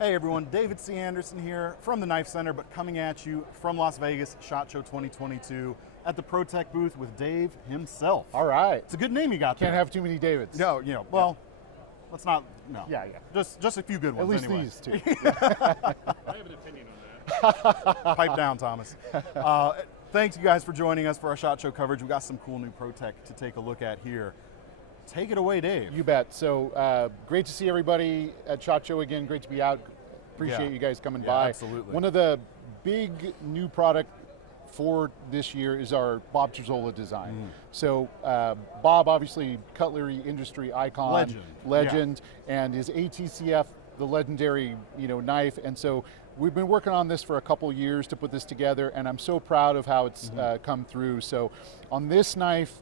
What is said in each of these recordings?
Hey everyone, David C. Anderson here from the Knife Center, but coming at you from Las Vegas, SHOT Show 2022 at the ProTech booth with Dave himself. All right. It's a good name you got there. Can't have too many Davids. No, well, let's not, no. Yeah. Just a few good At ones least anyway. these two. I have an opinion on that. Pipe down, Thomas. Thanks you guys for joining us for our SHOT Show coverage. We've got some cool new ProTech to take a look at here. Take it away, Dave. You bet. So great to see everybody at SHOT Show again. Great to be out. Appreciate you guys coming by. Absolutely. One of the big new product for this year is our Bob Terzola design. So Bob, obviously cutlery industry icon, legend, and his ATCF, the legendary knife. And so we've been working on this for a couple years to put this together, and I'm so proud of how it's come through. So on this knife,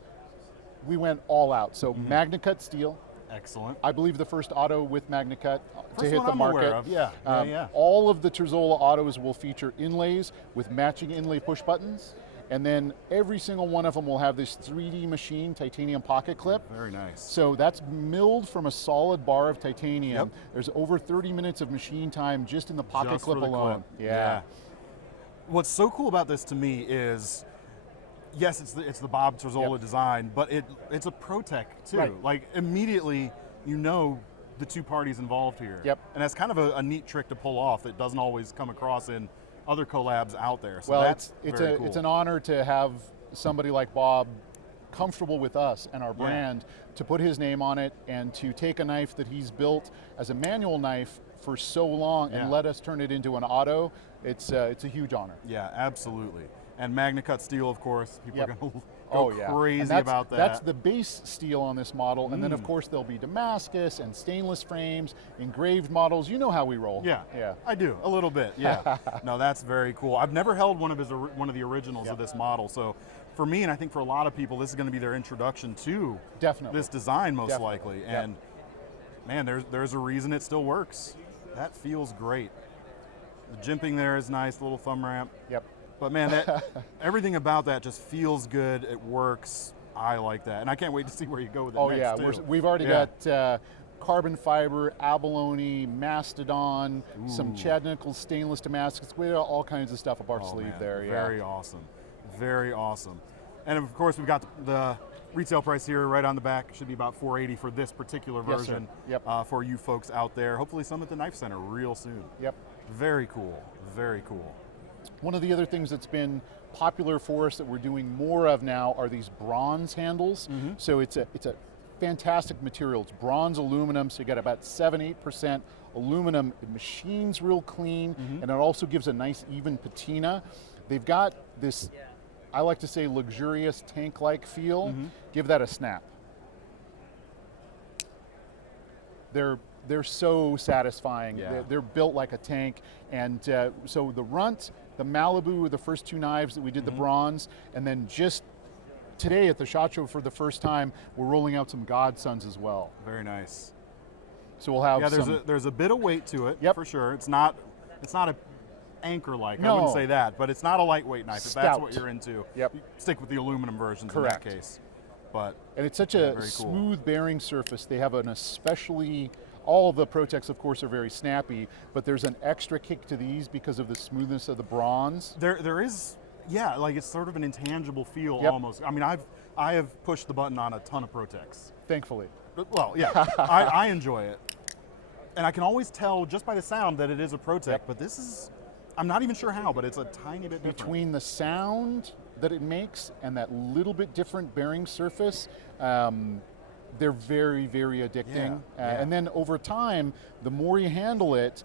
we went all out. So MagnaCut steel. Excellent. I believe the first auto with MagnaCut to hit one the I'm market. aware of. Yeah. All of the Terzola autos will feature inlays with matching inlay push buttons, and then every single one of them will have this 3D machine titanium pocket clip. Very nice. So that's milled from a solid bar of titanium. There's over 30 minutes of machine time just in the pocket Just clip for the alone. clip. Yeah. What's so cool about this to me is, yes, it's the Bob Terzola design, but it's a ProTech too. Right. Like immediately, the two parties involved here. And that's kind of a neat trick to pull off that doesn't always come across in other collabs out there. So well, that's it's very cool. It's an honor to have somebody like Bob comfortable with us and our brand to put his name on it and to take a knife that he's built as a manual knife for so long and let us turn it into an auto. It's a huge honor. Yeah, absolutely. And MagnaCut steel, of course, people are going to go crazy and that's, about that. That's the base steel on this model, and then of course there'll be Damascus and stainless frames, engraved models. You know how we roll. Yeah, I do, a little bit, No, that's very cool. I've never held one of the originals of this model, so for me, and I think for a lot of people, this is going to be their introduction to this design most likely. And man, there's a reason it still works. That feels great. The jimping there is nice, the little thumb ramp. But man, everything about that just feels good. It works. I like that, and I can't wait to see where you go with it next. Too. We've already got carbon fiber, abalone, mastodon, some Chad Nichols stainless Damascus. We got all kinds of stuff up our sleeve there. Very awesome, very awesome. And of course, we've got the retail price here right on the back. Should be about $480 for this particular version. For you folks out there. Hopefully, some at the Knife Center real soon. Very cool. Very cool. One of the other things that's been popular for us that we're doing more of now are these bronze handles. So it's a fantastic material. It's bronze aluminum, so you got about 7-8% aluminum. It machines real clean, and it also gives a nice even patina. They've got this, I like to say, luxurious tank-like feel. Give that a snap. They're so satisfying. They're built like a tank, and so the Runt, the Malibu were the first two knives that we did the bronze, and then just today at the SHOT Show for the first time, we're rolling out some Godsons as well. Very nice. So we'll have there's a bit of weight to it for sure. It's not a anchor-like, I wouldn't say that, but it's not a lightweight knife. If that's what you're into, you stick with the aluminum versions in that case. And it's such a smooth bearing surface. They have an especially, all of the ProTechs of course are very snappy, but there's an extra kick to these because of the smoothness of the bronze. There is, like it's sort of an intangible feel almost. I mean, I have pushed the button on a ton of ProTechs. Thankfully. Well, I enjoy it. And I can always tell just by the sound that it is a ProTech, but this is, I'm not even sure how, but it's a tiny bit different. Between the sound that it makes and that little bit different bearing surface, they're very, very addicting. And then over time, the more you handle it,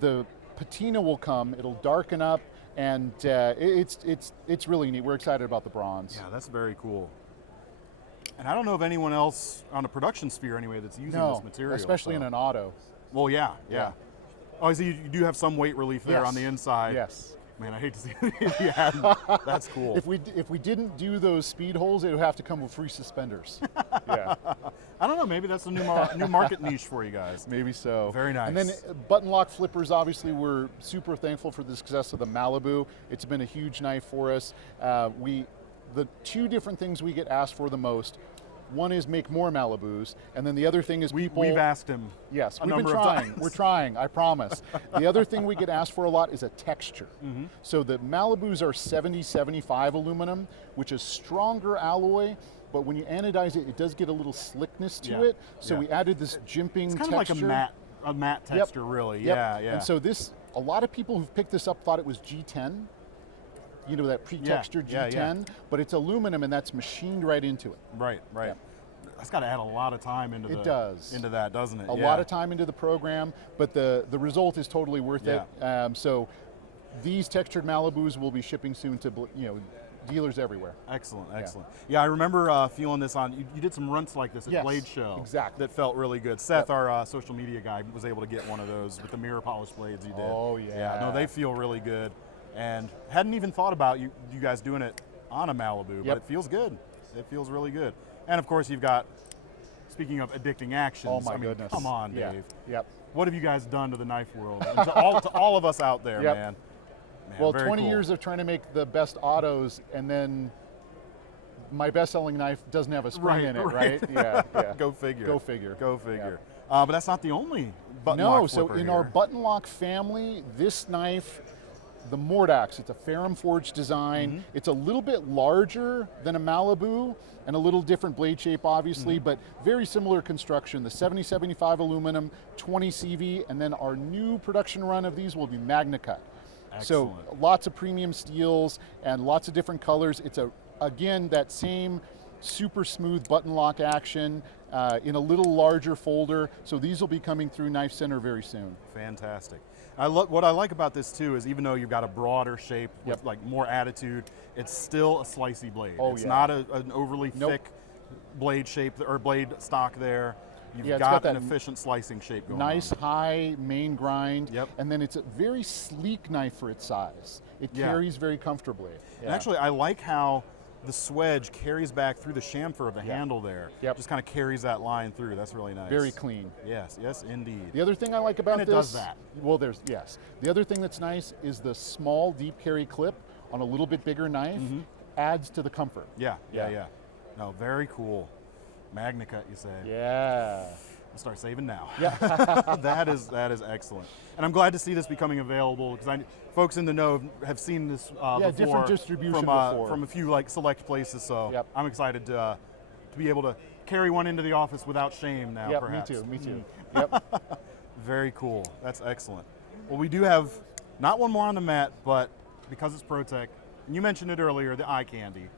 the patina will come, it'll darken up, and it's really neat. We're excited about the bronze. Yeah, that's very cool. And I don't know of anyone else on a production sphere anyway that's using this material. Especially in an auto. Well, yeah. Oh, so you do have some weight relief there on the inside. Yes. Man, I hate to see it if you hadn't. That's cool. If we didn't do those speed holes, it would have to come with free suspenders. I don't know, maybe that's a new market niche for you guys. Maybe so. Very nice. And then button lock flippers, obviously we're super thankful for the success of the Malibu. It's been a huge knife for us. The two different things we get asked for the most, One is make more Malibus, and then the other thing is We've asked him. Yes, a we've been number of trying. times. We're trying, I promise. The other thing we get asked for a lot is a texture. So the Malibus are 70-75 aluminum, which is stronger alloy, but when you anodize it, it does get a little slickness to it. So we added this jimping texture. It's kind of like a matte texture, really. Yeah, yeah. And so this, a lot of people who've picked this up thought it was G10, you know, that pre-textured G10, but it's aluminum and that's machined right into it. Right, right. That's got to add a lot of time into into that, doesn't it? A lot of time into the program, but the result is totally worth it. So these textured Malibus will be shipping soon to dealers everywhere. Excellent, excellent. Yeah, I remember feeling this on, you did some runts like this at Blade Show. Exactly. That felt really good. Seth, our social media guy, was able to get one of those with the mirror polished blades he did. Oh yeah. Yeah, no, they feel really good. And hadn't even thought about you guys doing it on a Malibu, but it feels good. It feels really good. And of course you've got, speaking of addicting actions, oh my goodness. Come on, Dave. Yep. What have you guys done to the knife world? And to all of us out there, man. Well, very 20 cool. years of trying to make the best autos, and then my best-selling knife doesn't have a spring in it, right? Yeah, yeah. Go figure. Go figure. Go figure. But that's not the only button lock No, so flipper in here. our button lock family, this knife, the Mordox, it's a ferrum forged design. It's a little bit larger than a Malibu and a little different blade shape, obviously, but very similar construction. The 70-75 aluminum, 20 CV, and then our new production run of these will be Magna Cut. Excellent. So lots of premium steels and lots of different colors. It's again that same super smooth button lock action in a little larger folder. So these will be coming through KnifeCenter very soon. Fantastic. What I like about this too is even though you've got a broader shape with like more attitude, it's still a slicey blade. It's not an overly thick blade shape or blade stock there. You've got an efficient slicing shape going on. Nice high main grind, and then it's a very sleek knife for its size. It carries very comfortably. And actually, I like how the swedge carries back through the chamfer of the handle there. Just kind of carries that line through. That's really nice. Very clean. Yes, yes, indeed. The other thing I like about this, it does that. Well, the other thing that's nice is the small deep carry clip on a little bit bigger knife adds to the comfort. Yeah. No, very cool. Magna Cut, you say? Yeah. I'll start saving now. Yeah. that is excellent. And I'm glad to see this becoming available because folks in the know have seen this before. Different distribution from a few like select places. So I'm excited to be able to carry one into the office without shame now. Perhaps. Me too. Very cool. That's excellent. Well, we do have not one more on the mat, but because it's ProTech, and you mentioned it earlier, the eye candy.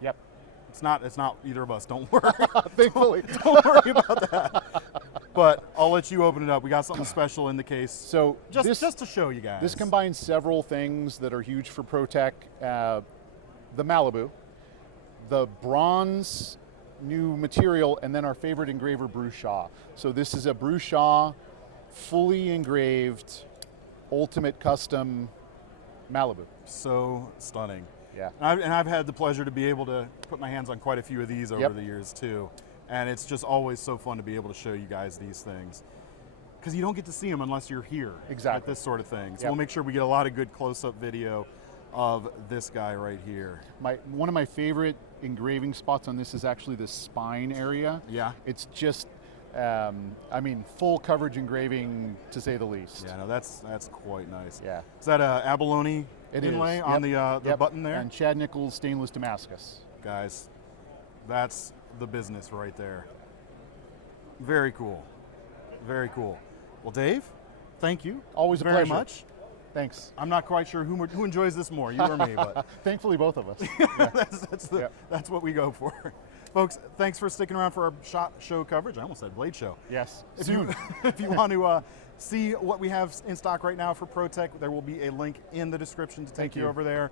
It's not either of us. Don't worry. Thankfully. Don't worry about that. But I'll let you open it up. We got something special in the case. So just to show you guys. This combines several things that are huge for ProTech. The Malibu, the bronze new material, and then our favorite engraver, Bruce Shaw. So this is a Bruce Shaw fully engraved, ultimate custom Malibu. So stunning. Yeah. And I've had the pleasure to be able to put my hands on quite a few of these over the years too. And it's just always so fun to be able to show you guys these things. Because you don't get to see them unless you're here at this sort of thing. So we'll make sure we get a lot of good close-up video of this guy right here. One of my favorite engraving spots on this is actually the spine area. Yeah. It's just, full coverage engraving to say the least. Yeah, no, that's quite nice. Yeah. Is that a abalone inlay on the button there? And Chad Nichols stainless Damascus. Guys, that's the business right there. Very cool. Very cool. Well, Dave, thank you. Always a very pleasure. much. Thanks. I'm not quite sure who enjoys this more, you or me, but thankfully both of us. That's what we go for. Folks, thanks for sticking around for our SHOT Show coverage. I almost said Blade Show. Yes. If you want to see what we have in stock right now for ProTech, there will be a link in the description to take you over there.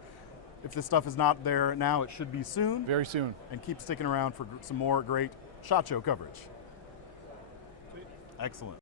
If this stuff is not there now, it should be soon. Very soon. And keep sticking around for some more great SHOT Show coverage. Excellent.